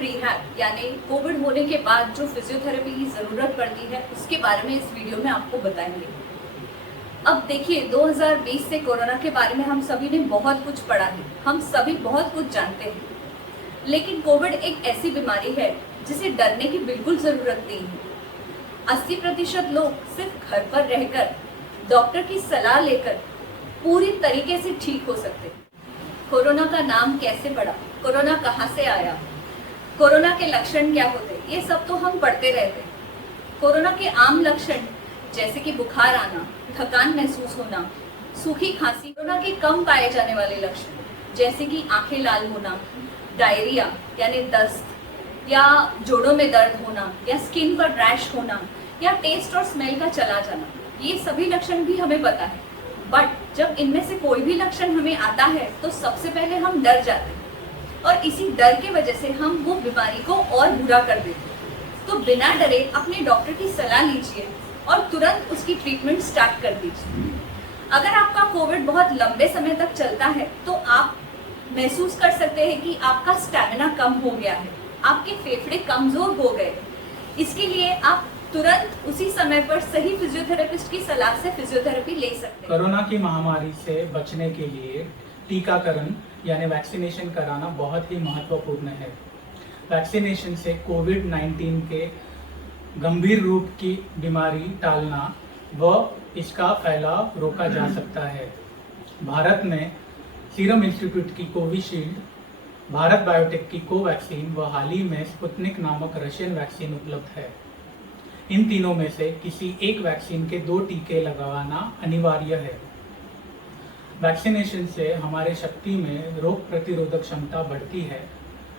Rehab यानी Covid होने के बाद जो फिजियोथेरेपी की ज़रूरत पड़ती है उसके बारे में इस वीडियो में आपको बताएंगे। अब देखिए 2020 से कोरोना के बारे में हम सभी ने बहुत कुछ पढ़ा है, हम सभी बहुत कुछ जानते हैं, लेकिन कोविड एक ऐसी बीमारी है जिसे डरने की बिल्कुल ज़रूरत नहीं है। 80% लोग सिर्फ घर पर रहकर डॉक्टर की सलाह लेकर पूरी तरीके से ठीक हो सकते हैं। कोरोना का नाम कैसे पड़ा, कोरोना कहाँ से आया, कोरोना के लक्षण क्या होते, ये सब तो हम पढ़ते रहते हैं। कोरोना के आम लक्षण जैसे कि बुखार आना, थकान महसूस होना, सूखी खांसी, कोरोना के कम पाए जाने वाले लक्षण जैसे कि आंखें लाल होना, डायरिया यानी दस्त या जोड़ों में दर्द होना या स्किन पर रैश होना या टेस्ट और स्मेल का चला जाना, ये सभी लक्षण भी हमें पता है। बट जब इनमें से कोई भी लक्षण हमें आता है तो सबसे पहले हम डर जाते हैं और इसी डर की वजह से हम वो बीमारी को और बुरा कर देते हैं। तो बिना डरे अपने डॉक्टर की सलाह लीजिए और तुरंत उसकी ट्रीटमेंट स्टार्ट कर दीजिए। अगर आपका कोविड बहुत लंबे समय तक चलता है तो आप महसूस कर सकते हैं कि आपका स्टैमिना कम हो गया है, आपके फेफड़े कमजोर हो गए। इसके लिए आप तुरंत उसी समय पर सही फिजियोथेरेपिस्ट की सलाह से फिजियोथेरेपी ले सकते हैं। कोरोना की महामारी से बचने के लिए टीकाकरण यानी वैक्सीनेशन कराना बहुत ही महत्वपूर्ण है। वैक्सीनेशन से कोविड-19 के गंभीर रूप की बीमारी टालना व इसका फैलाव रोका जा सकता है। भारत में सीरम इंस्टीट्यूट की कोविशील्ड, भारत बायोटेक की कोवैक्सीन व हाल ही में स्पुतनिक नामक रशियन वैक्सीन उपलब्ध है। इन तीनों में से किसी एक वैक्सीन के 2 टीके लगवाना अनिवार्य है। वैक्सीनेशन से हमारे शक्ति में रोग प्रतिरोधक क्षमता बढ़ती है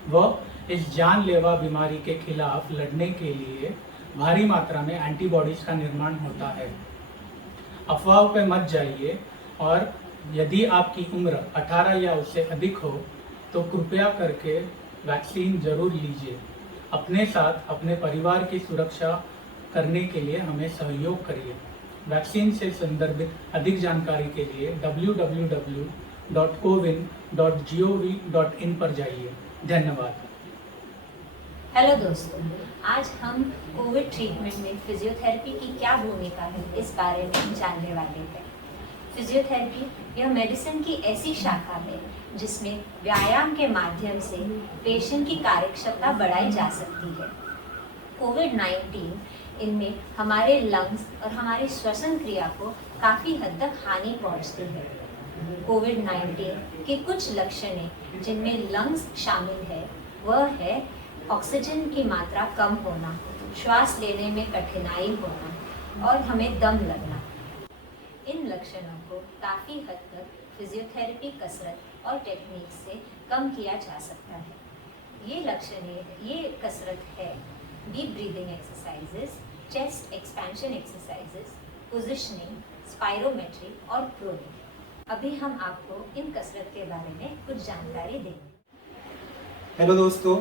व इस जानलेवा बीमारी के खिलाफ लड़ने के लिए भारी मात्रा में एंटीबॉडीज का निर्माण होता है। अफवाहों पे मत जाइए और यदि आपकी उम्र 18 या उससे अधिक हो तो कृपया करके वैक्सीन जरूर लीजिए। अपने साथ अपने परिवार की सुरक्षा करने के लिए हमें सहयोग करिए। वैक्सीन से संदर्भित अधिक जानकारी के लिए www.cowin.gov.in पर जाइए। धन्यवाद। हेलो दोस्तों, आज हम कोविड ट्रीटमेंट में फिजियोथेरेपी की क्या भूमिका है इस बारे में जानने वाले हैं। फिजियोथेरेपी यह मेडिसिन की ऐसी शाखा है जिसमें व्यायाम के माध्यम से पेशेंट की कार्यक्षमता बढ़ाई जा सकती है। कोविड-19 इनमें हमारे लंग्स और हमारी श्वसन क्रिया को काफ़ी हद तक हानि पहुंचती है। कोविड-19 के कुछ लक्षण जिनमें लंग्स शामिल है वह है ऑक्सीजन की मात्रा कम होना, श्वास लेने में कठिनाई होना और हमें दम लगना। इन लक्षणों को काफ़ी हद तक फिजियोथेरेपी कसरत और टेक्निक से कम किया जा सकता है। ये कसरत है deep breathing exercises, chest expansion exercises, positioning, spirometry और प्रोनिंग। अभी हम आपको इन कसरत के बारे में कुछ जानकारी देंगे। हेलो दोस्तों,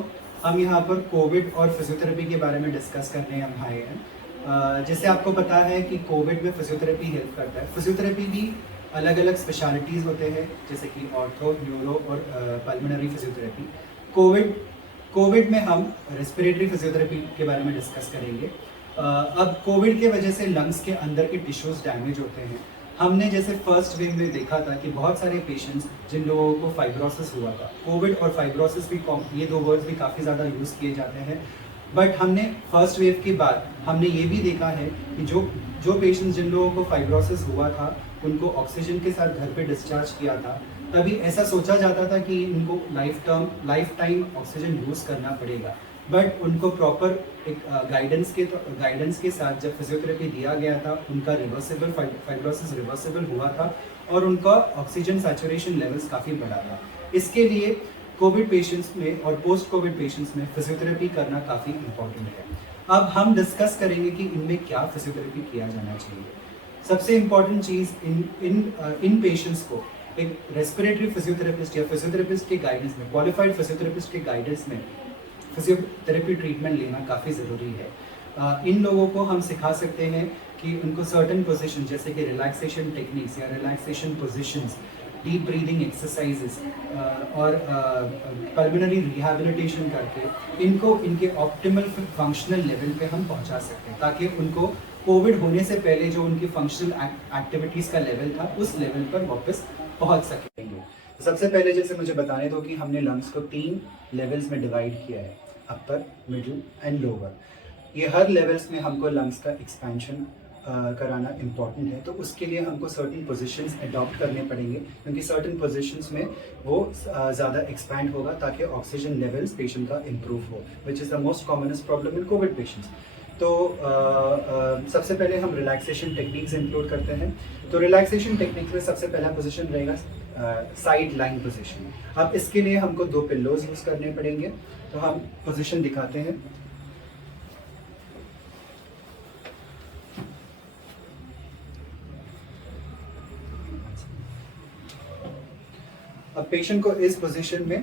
हम यहाँ पर कोविड और फिजियोथेरेपी के बारे में डिस्कस करने हम आए हैं। जैसे आपको पता है कि कोविड में फिजियोथेरेपी हेल्प करता है। फिजियोथेरेपी भी अलग अलग स्पेशलिटीज़ होते हैं जैसे कि ऑर्थो, न्यूरो और पल्मोनरी फिजियोथेरेपी। कोविड में हम रेस्पिरेटरी फिजियोथेरेपी के बारे में डिस्कस करेंगे। अब कोविड के वजह से लंग्स के अंदर के टिश्यूज़ डैमेज होते हैं। हमने जैसे फर्स्ट वेव में देखा था कि बहुत सारे पेशेंट्स जिन लोगों को फाइब्रोसिस हुआ था, कोविड और फाइब्रोसिस भी ये 2 वर्ड्स भी काफ़ी ज़्यादा यूज़ किए जाते हैं। बट हमने फर्स्ट वेव के बाद हमने ये भी देखा है कि जो पेशेंट्स जिन लोगों को फाइब्रोसिस हुआ था उनको ऑक्सीजन के साथ घर पे डिस्चार्ज किया था। तभी ऐसा सोचा जाता था कि उनको लाइफ टाइम ऑक्सीजन यूज़ करना पड़ेगा। बट उनको प्रॉपर एक गाइडेंस के साथ जब फिजियोथेरेपी दिया गया था, उनका फाइब्रोसिस रिवर्सिबल हुआ था और उनका ऑक्सीजन सैचुरेशन लेवल्स काफ़ी बढ़ा था। इसके लिए कोविड पेशेंट्स में और पोस्ट कोविड पेशेंट्स में फिजियोथेरेपी करना काफ़ी इम्पॉर्टेंट है। अब हम डिस्कस करेंगे कि इनमें क्या फिजियोथेरेपी किया जाना चाहिए। सबसे इम्पॉर्टेंट चीज़ इन पेशेंट्स को एक रेस्पिरेटरी फिजियोथेरेपिस्ट या फिजियोथेरेपिस्ट के गाइडेंस में, क्वालिफाइड फिजियोथेरेपिस्ट के गाइडेंस में फिजियोथेरेपी ट्रीटमेंट लेना काफ़ी ज़रूरी है। इन लोगों को हम सिखा सकते हैं कि उनको सर्टेन पोजीशन जैसे कि रिलैक्सेशन टेक्निक्स या relaxation positions deep breathing exercises और पल्मोनरी रिहैबिलिटेशन करके इनको इनके ऑप्टिमल फंक्शनल लेवल पे हम पहुंचा सकते हैं, ताकि उनको कोविड होने से पहले जो उनकी फंक्शनल एक्टिविटीज़ का लेवल था उस लेवल पर वापस पहुंच सकेंगे। तो सबसे पहले जैसे मुझे बताने दो कि हमने लंग्स को 3 लेवल्स में डिवाइड किया है, अपर, मिडिल एंड लोअर। ये हर लेवल्स में हमको लंग्स का एक्सपेंशन कराना इम्पॉर्टेंट है, तो उसके लिए हमको सर्टेन पोजीशंस अडॉप्ट करने पड़ेंगे, क्योंकि सर्टेन पोजीशंस में वो ज़्यादा एक्सपैंड होगा ताकि ऑक्सीजन लेवल्स पेशेंट का इम्प्रूव हो, which is the most commonest problem in Covid patients. तो सबसे पहले हम रिलैक्सेशन टेक्निक्स इंक्लूड करते हैं। तो रिलैक्सेशन टेक्निक में सबसे पहला पोजीशन रहेगा साइड लाइन पोजीशन। अब इसके लिए हमको 2 पिल्लोज यूज़ करने पड़ेंगे, तो हम पोजीशन दिखाते हैं। अब पेशेंट को इस पोजीशन में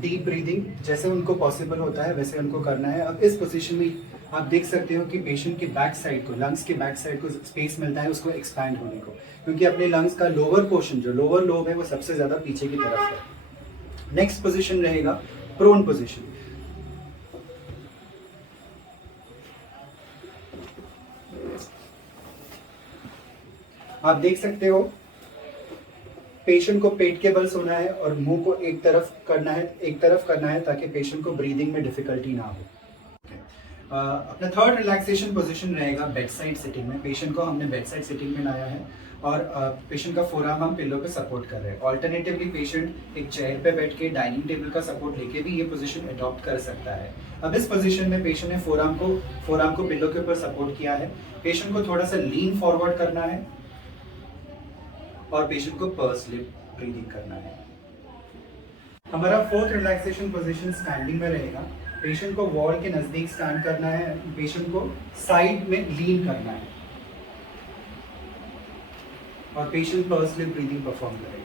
डीप ब्रीदिंग जैसे उनको पॉसिबल होता है वैसे उनको करना है। अब इस पोजीशन में आप देख सकते हो कि पेशेंट के बैक साइड को, लंग्स के बैक साइड को स्पेस मिलता है उसको एक्सपैंड होने को, क्योंकि अपने लंग्स का लोअर पोर्शन जो लोअर लोब है वो सबसे ज़्यादा पीछे की तरफ है। नेक्स्ट पोजीशन रहेगा प्रोन पोजीशन। आप देख सकते हो पेशेंट को पेट के बल सोना है और मुंह को एक तरफ करना है ताकि पेशेंट को ब्रीदिंग में डिफिकल्टी ना हो। अपना थर्ड रिलैक्सेशन पोजीशन रहेगा बेड साइड सिटिंग में। पेशेंट को हमने बेड साइड सिटिंग में लाया है और पेशेंट का फोरआर्म हम पिलो पे सपोर्ट कर रहे हैं। ऑल्टरनेटिवली पेशेंट एक चेयर पे बैठ के डाइनिंग टेबल का सपोर्ट लेके भी ये पोजीशन अडॉप्ट कर सकता है। अब इस पोजीशन में पेशेंट ने फोरआर्म को पिलो के ऊपर सपोर्ट किया है। पेशेंट को थोड़ा सा लीन फॉरवर्ड करना है और पेशेंट को पर्स लिप ब्रीदिंग करना है। हमारा फोर्थ रिलैक्सेशन पोजीशन स्टैंडिंग में रहेगा। पेशेंट को वॉल के नजदीक स्टैंड करना है, पेशेंट को साइड में लीन करना है और patient purse lip breathing perform करेगा।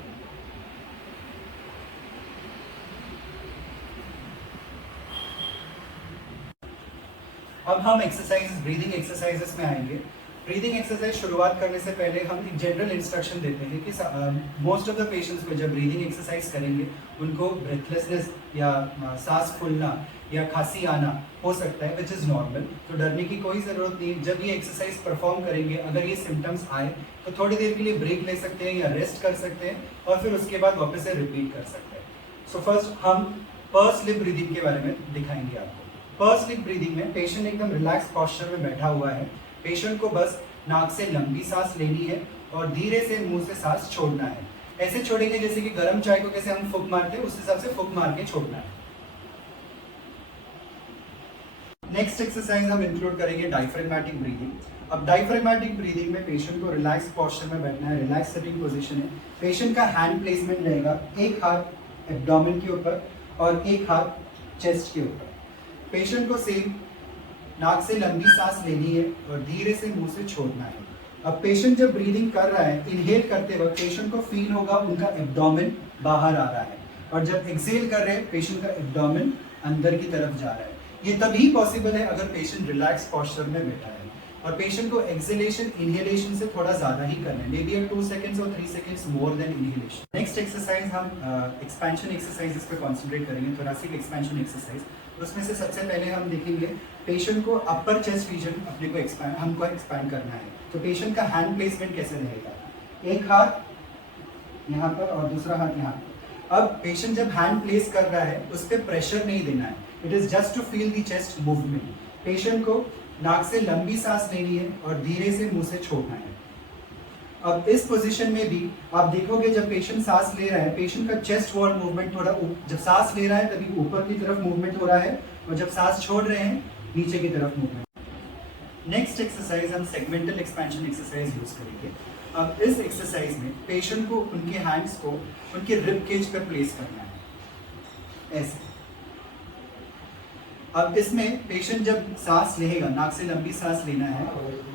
अब हम ब्रीदिंग एक्सरसाइजेस में आएंगे। ब्रीदिंग एक्सरसाइज शुरुआत करने से पहले हम एक जनरल इंस्ट्रक्शन देते हैं कि मोस्ट ऑफ द पेशेंट्स को जब ब्रीदिंग एक्सरसाइज करेंगे उनको ब्रेथलेसनेस या सांस फूलना या खांसी आना हो सकता है, विच इज़ नॉर्मल। तो डरने की कोई ज़रूरत नहीं। जब ये एक्सरसाइज परफॉर्म करेंगे अगर ये सिम्टम्स आए तो थोड़ी देर के लिए ब्रेक ले सकते हैं या रेस्ट कर सकते हैं और फिर उसके बाद वापस से रिपीट कर सकते हैं। सो फर्स्ट हम पर्स लिप ब्रीदिंग के बारे में दिखाएंगे आपको। पर्स लिप ब्रीदिंग में पेशेंट एकदम रिलैक्स पोस्चर में बैठा हुआ है। पेशेंट को बस नाक से लंबी सांस लेनी है और धीरे से मुंह से सांस छोड़ना है। ऐसे छोड़ेंगे जैसे कि गर्म चाय को कैसे हम फूंक मारते हैं उस हिसाब से फूंक मार के छोड़ना है। नेक्स्ट एक्सरसाइज हम इंक्लूड करेंगे डायफ्रेगमेटिक ब्रीदिंग। अब डायफ्रेगमेटिक ब्रीदिंग में पेशेंट को रिलैक्स पोस्चर में बैठना है, रिलैक्स सिटिंग पोजीशन है। पेशेंट का हैंड प्लेसमेंट रहेगा, एक हाथ एब्डोमेन के ऊपर और एक हाथ चेस्ट के ऊपर। पेशेंट को सेम नाक से लंबी सांस लेनी है और धीरे से मुंह से छोड़ना है। अब पेशेंट जब ब्रीदिंग कर रहा है, इनहेल करते वक्त पेशेंट को फील होगा उनका एब्डोमेन बाहर आ रहा है और जब एक्सहेल कर रहे हैं पेशेंट का एब्डोमेन अंदर की तरफ जा रहा है। ये तभी पॉसिबल है अगर पेशेंट रिलैक्स पोस्चर में बैठा है और पेशेंट को एक्सहेलेशन इनहेलेशन से थोड़ा ज़्यादा ही करना है, मे बी 2 सेकेंड्स और 3 seconds more than inhalation. Next exercise हम एक्सपेंशन एक्सरसाइजेस पे कॉन्सेंट्रेट करेंगे, थोरेसिक एक्सपेंशन एक्सरसाइज। उसमें से सबसे पहले हम देखेंगे पेशेंट को अपर चेस्ट रीजन अपने को एक्सपैंड करना है। तो पेशेंट का हैंड प्लेसमेंट कैसे रहेगा, एक हाथ यहाँ पर और दूसरा हाथ यहाँ पर। अब पेशेंट जब हैंड प्लेस कर रहा है उस पर प्रेशर नहीं देना है, it is just to feel the chest movement. Patient को नाक से लंबी सांस लेनी है और धीरे से मुंह से छोड़ना है। अब इस पोजीशन में भी आप देखोगे जब पेशेंट सांस ले रहा है पेशेंट का चेस्ट वॉल मूवमेंट थोड़ा, जब सांस ले रहा है तभी ऊपर की तरफ मूवमेंट हो रहा है और जब सांस छोड़ रहे हैं नीचे की तरफ मूवमेंट। नेक्स्ट एक्सरसाइज हम सेगमेंटल एक्सपेंशन एक्सरसाइज यूज करेंगे। अब इस एक्सरसाइज में पेशेंट को उनके हैंड्स को उनके रिब केज पर प्लेस करना है ऐसे। अब इसमें पेशेंट जब सांस लेगा नाक से लंबी सांस लेना है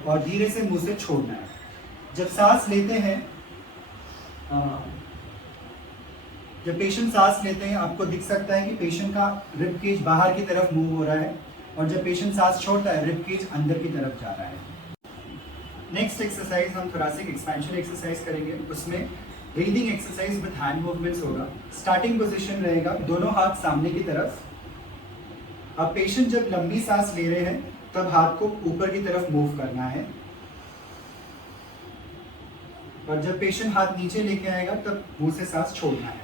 और धीरे से मुंह से छोड़ना है। जब सांस लेते हैं जब पेशेंट सांस लेते हैं आपको दिख सकता है कि पेशेंट का रिब केज बाहर की तरफ मूव हो रहा है और जब पेशेंट सांस छोड़ता है रिब केज अंदर की तरफ जा रहा है। नेक्स्ट एक्सरसाइज हम थोरेसिक एक्सपेंशन एक्सरसाइज करेंगे। उसमें breathing exercise with hand movements होगा। स्टार्टिंग पोजीशन रहेगा, दोनों हाथ सामने की तरफ। अब पेशेंट जब लंबी सांस ले रहे हैं तब हाथ को ऊपर की तरफ मूव करना है, और जब पेशेंट हाथ नीचे लेके आएगा तब मुंह से सांस छोड़ना है।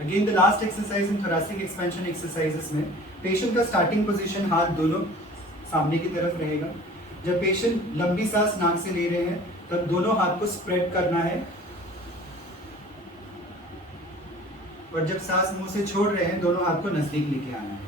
Again the last exercise in thoracic expansion exercises में पेशेंट का स्टार्टिंग पोजीशन हाथ दोनों सामने की तरफ रहेगा। जब पेशेंट लंबी सांस नाक से ले रहे हैं तब दोनों हाथ को स्प्रेड करना है, और जब सांस मुंह से छोड़ रहे हैं दोनों हाथ को नजदीक लेके आना है।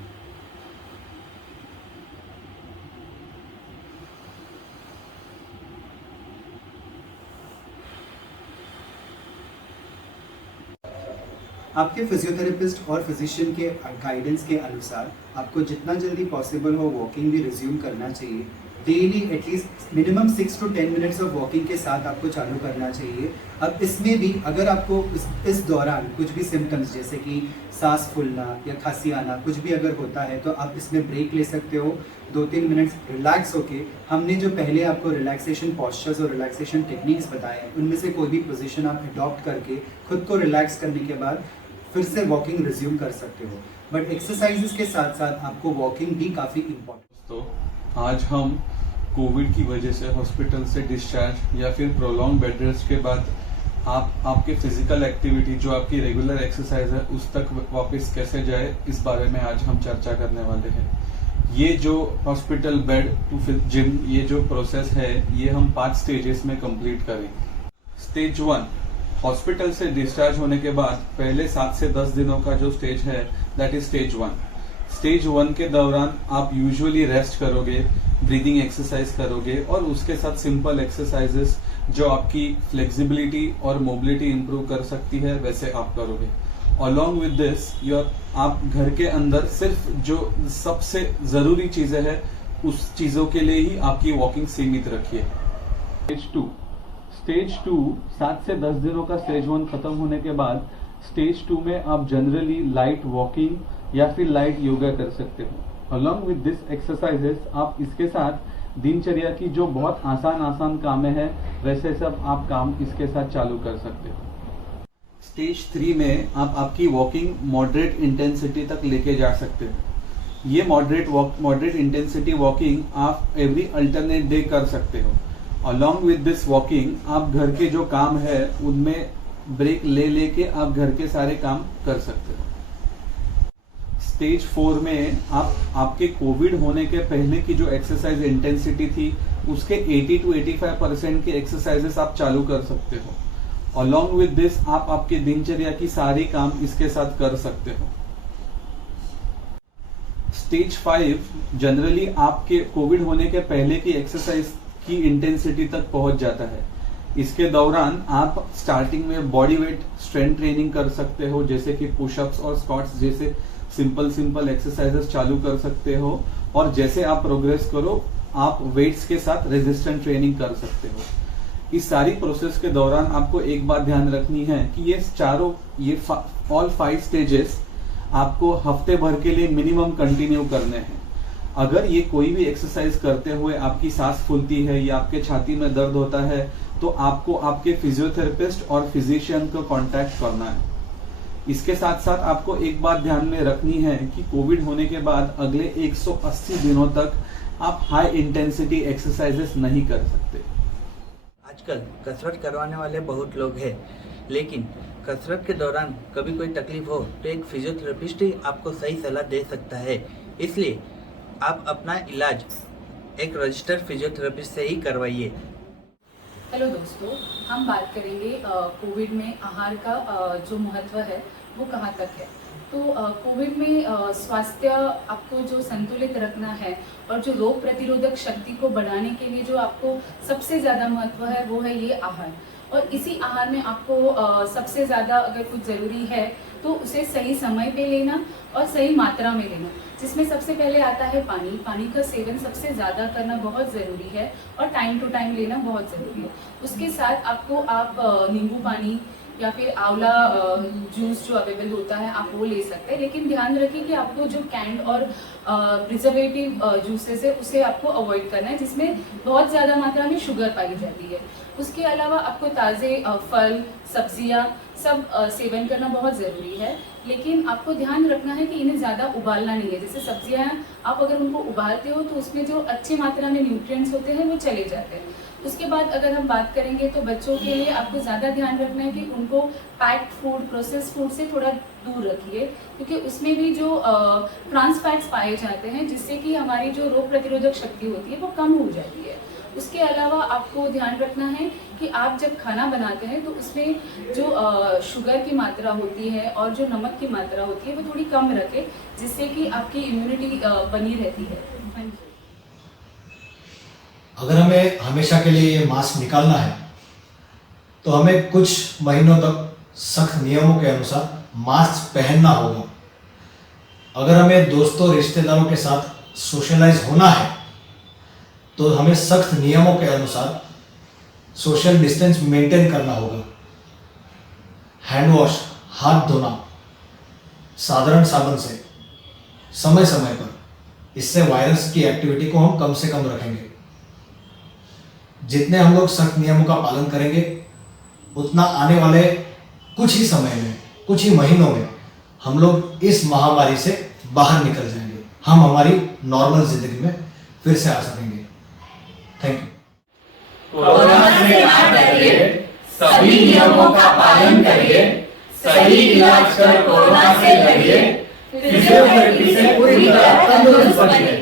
आपके फिजियोथेरेपिस्ट और फिजिशियन के गाइडेंस के अनुसार आपको जितना जल्दी पॉसिबल हो वॉकिंग भी रिज्यूम करना चाहिए। Daily at least minimum 6 to 10 minutes of walking के साथ आपको चालू करना चाहिए। अब इसमें भी अगर आपको इस दौरान कुछ भी सिम्टम्स जैसे कि सांस फूलना या खांसी आना कुछ भी अगर होता है तो आप इसमें ब्रेक ले सकते हो। 2-3 मिनट्स रिलैक्स होके हमने जो पहले आपको रिलैक्सेशन पॉस्चर्स और रिलैक्सेशन टेक्निक्स बताए हैं उनमें से कोई भी पोजीशन आप अडॉप्ट करके खुद को रिलैक्स करने के बाद फिर से वॉकिंग रिज्यूम कर सकते हो। बट एक्सरसाइजेस के साथ साथ आपको वॉकिंग भी काफ़ी इम्पोर्टेंट। तो आज हम कोविड की वजह से हॉस्पिटल से डिस्चार्ज या फिर प्रोलॉन्ग बेड रेस्ट के बाद आपके फिजिकल एक्टिविटी जो आपकी रेगुलर एक्सरसाइज है उस तक वापस कैसे जाए इस बारे में आज हम चर्चा करने वाले हैं। ये जो हॉस्पिटल बेड टू जिम ये जो प्रोसेस है ये हम 5 स्टेजेस में कंप्लीट करेंगे। स्टेज 1 हॉस्पिटल से डिस्चार्ज होने के बाद पहले 7 से 10 दिनों का जो स्टेज है दैट इज स्टेज 1। स्टेज 1 के दौरान आप यूजुअली रेस्ट करोगे, ब्रीदिंग एक्सरसाइज करोगे और उसके साथ सिंपल एक्सरसाइजेस जो आपकी फ्लेक्सिबिलिटी और मोबिलिटी इंप्रूव कर सकती है वैसे आप करोगे। अलॉन्ग विद दिस आप घर के अंदर सिर्फ जो सबसे जरूरी चीजें हैं उस चीजों के लिए ही आपकी वॉकिंग सीमित रखिए। स्टेज 2 7 से 10 दिनों का स्टेज 1 खत्म होने के बाद स्टेज 2 में आप जनरली लाइट वॉकिंग या फिर लाइट योगा कर सकते हो। अलॉन्ग विद दिस एक्सरसाइजेस आप इसके साथ दिनचर्या की जो बहुत आसान काम है वैसे सब आप काम इसके साथ चालू कर सकते हो। स्टेज 3 में आप आपकी वॉकिंग मॉडरेट इंटेंसिटी तक लेके जा सकते हो। ये मॉडरेट इंटेंसिटी वॉकिंग आप एवरी अल्टरनेट डे कर सकते हो। अलॉन्ग विद दिस वॉकिंग आप घर के जो काम है उनमें ब्रेक ले लेके आप घर के सारे काम कर सकते हो। स्टेज 4 में आप आपके कोविड होने के पहले की जो एक्सरसाइज इंटेंसिटी थी उसके 80 to 85% के एक्सरसाइजेस आप चालू कर सकते हो। अलॉन्ग विद दिस आप आपके दिनचर्या की सारी काम इसके साथ कर सकते हो। स्टेज 5 जनरली आपके कोविड होने के पहले की एक्सरसाइज की इंटेंसिटी तक पहुंच जाता है। इसके दौरान आप स्टार्टिंग में बॉडी वेट स्ट्रेंथ ट्रेनिंग कर सकते हो जैसे कि पुशअप्स और स्क्वाट्स जैसे सिंपल एक्सरसाइजेस चालू कर सकते हो, और जैसे आप प्रोग्रेस करो आप वेट्स के साथ रेजिस्टेंट ट्रेनिंग कर सकते हो। इस सारी प्रोसेस के दौरान आपको एक बात ध्यान रखनी है कि ये ऑल 5 स्टेजेस आपको हफ्ते भर के लिए मिनिमम कंटिन्यू करने हैं। अगर ये कोई भी एक्सरसाइज करते हुए आपकी सांस फूलती है या आपके छाती में दर्द होता है तो आपको आपके फिजियोथेरेपिस्ट और फिजिशियन को कांटेक्ट करना है। इसके साथ साथ आपको एक बात ध्यान में रखनी है कि कोविड होने के बाद अगले 180 दिनों तक आप हाई इंटेंसिटी एक्सरसाइजेस नहीं कर सकते। आजकल कसरत करवाने वाले बहुत लोग हैं, लेकिन कसरत के दौरान कभी कोई तकलीफ हो तो एक फिजियोथेरेपिस्ट ही आपको सही सलाह दे सकता है। इसलिए आप अपना इलाज एक रजिस्टर्ड फिजियोथेरेपिस्ट से ही करवाइए। हेलो दोस्तों, हम बात करेंगे कोविड में आहार का जो महत्व है वो कहाँ तक है। तो कोविड में स्वास्थ्य आपको जो संतुलित रखना है और जो रोग प्रतिरोधक शक्ति को बढ़ाने के लिए जो आपको सबसे ज़्यादा महत्व है वो है ये आहार। और इसी आहार में आपको सबसे ज़्यादा अगर कुछ ज़रूरी है तो उसे सही समय पे लेना और सही मात्रा में लेना, जिसमें सबसे पहले आता है पानी। पानी का सेवन सबसे ज़्यादा करना बहुत ज़रूरी है और टाइम टू टाइम लेना बहुत ज़रूरी है। उसके साथ आपको आप नींबू पानी या फिर आंवला जूस जो अवेलेबल होता है आप वो ले सकते हैं, लेकिन ध्यान रखिए कि आपको जो कैंड और प्रिजर्वेटिव जूसेस है उसे आपको अवॉइड करना है, जिसमें बहुत ज़्यादा मात्रा में शुगर पाई जाती है। उसके अलावा आपको ताज़े फल, सब्जियां सब सेवन करना बहुत ज़रूरी है, लेकिन आपको ध्यान रखना है कि इन्हें ज़्यादा उबालना नहीं है। जैसे सब्जियां आप अगर उनको उबालते हो तो उसमें जो अच्छी मात्रा में न्यूट्रिएंट्स होते हैं वो चले जाते हैं। उसके बाद अगर हम बात करेंगे तो बच्चों के लिए आपको ज़्यादा ध्यान रखना है कि उनको पैक्ड फूड, प्रोसेस्ड फूड से थोड़ा दूर रखिए, क्योंकि उसमें भी जो ट्रांस फैट्स पाए जाते हैं जिससे कि हमारी जो रोग प्रतिरोधक शक्ति होती है वो कम हो जाती है। उसके अलावा आपको ध्यान रखना है कि आप जब खाना बनाते हैं तो उसमें जो शुगर की मात्रा होती है और जो नमक की मात्रा होती है वो थोड़ी कम रखें, जिससे कि आपकी इम्यूनिटी बनी रहती है। अगर हमें हमेशा के लिए ये मास्क निकालना है तो हमें कुछ महीनों तक सख्त नियमों के अनुसार मास्क पहनना होगा। अगर हमें दोस्तों रिश्तेदारों के साथ सोशलाइज होना है तो हमें सख्त नियमों के अनुसार सोशल डिस्टेंस मेंटेन करना होगा। हैंड वॉश, हाथ धोना साधारण साबुन से समय समय पर, इससे वायरस की एक्टिविटी को हम कम से कम रखेंगे। जितने हम लोग सख्त नियमों का पालन करेंगे उतना आने वाले कुछ ही समय में, कुछ ही महीनों में हम लोग इस महामारी से बाहर निकल जाएंगे। हम हमारी नॉर्मल जिंदगी में फिर से आ सकेंगे। Thank you. कोरोना से ना डरिए, सभी नियमों का पालन करिए, सही इलाज कर कोरोना से लड़िए, फिजियोथेरेपी से पूरी तरह तंदुरुस्त बनिए।